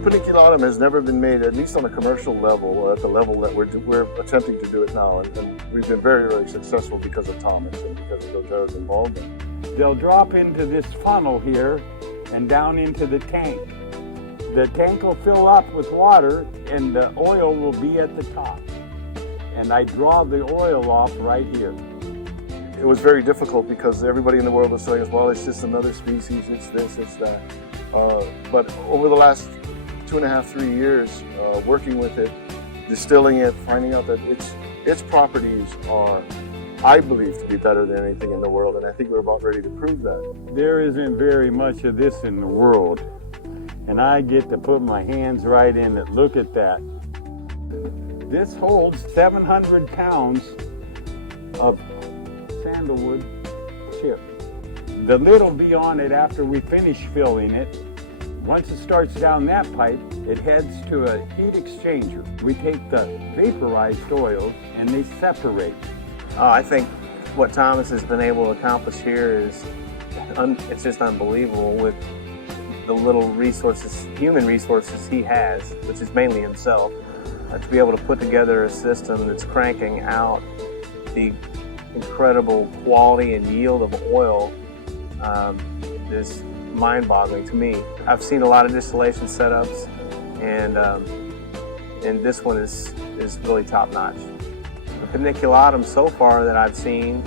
paniculatum has never been made, at least on a commercial level, or at the level that we're attempting to do it now. And we've been very, very successful because of Thomas and because of doTERRA's involvement. They'll drop into this funnel here and down into the tank. The tank will fill up with water and the oil will be at the top. And I draw the oil off right here. It was very difficult because everybody in the world was telling us, well, it's just another species, it's this, it's that. But over the last 2.5, 3 years, working with it, distilling it, finding out that its properties are, I believe, to be better than anything in the world, and I think we're about ready to prove that. There isn't very much of this in the world, and I get to put my hands right in it. Look at that. This holds 700 pounds of sandalwood chip. The lid will be on it after we finish filling it. Once it starts down that pipe, it heads to a heat exchanger. We take the vaporized oils and they separate. I think what Thomas has been able to accomplish here is, it's just unbelievable with the little resources, human resources he has, which is mainly himself, to be able to put together a system that's cranking out the incredible quality and yield of oil is mind-boggling to me. I've seen a lot of distillation setups, and this one is really top-notch. The paniculatum so far that I've seen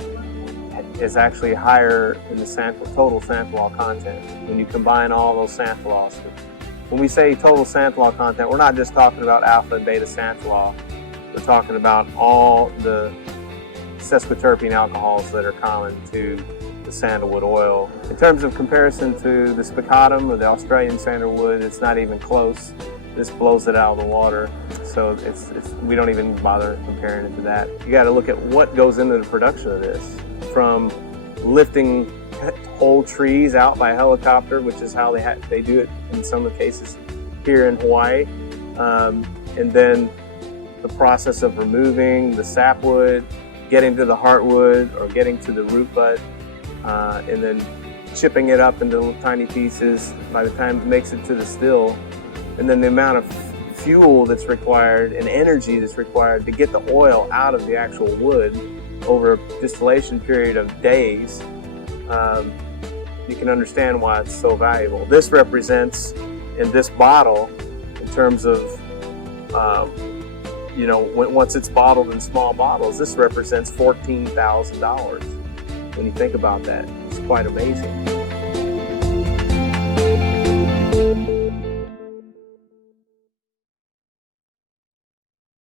is actually higher in the total xanthol content when you combine all those xanthols. When we say total xanthol content, we're not just talking about alpha and beta xanthol. We're talking about all the sesquiterpene alcohols that are common to the sandalwood oil. In terms of comparison to the spicatum or the Australian sandalwood, it's not even close. This blows it out of the water, so we don't even bother comparing it to that. You got to look at what goes into the production of this, from lifting whole trees out by helicopter, which is how they do it in some of the cases here in Hawaii, and then the process of removing the sapwood, getting to the heartwood or getting to the root bud, and then chipping it up into tiny pieces by the time it makes it to the still, and then the amount of fuel that's required and energy that's required to get the oil out of the actual wood over a distillation period of days. You can understand why it's so valuable. This represents, in this bottle, in terms of once it's bottled in small bottles, this represents $14,000. When you think about that, it's quite amazing.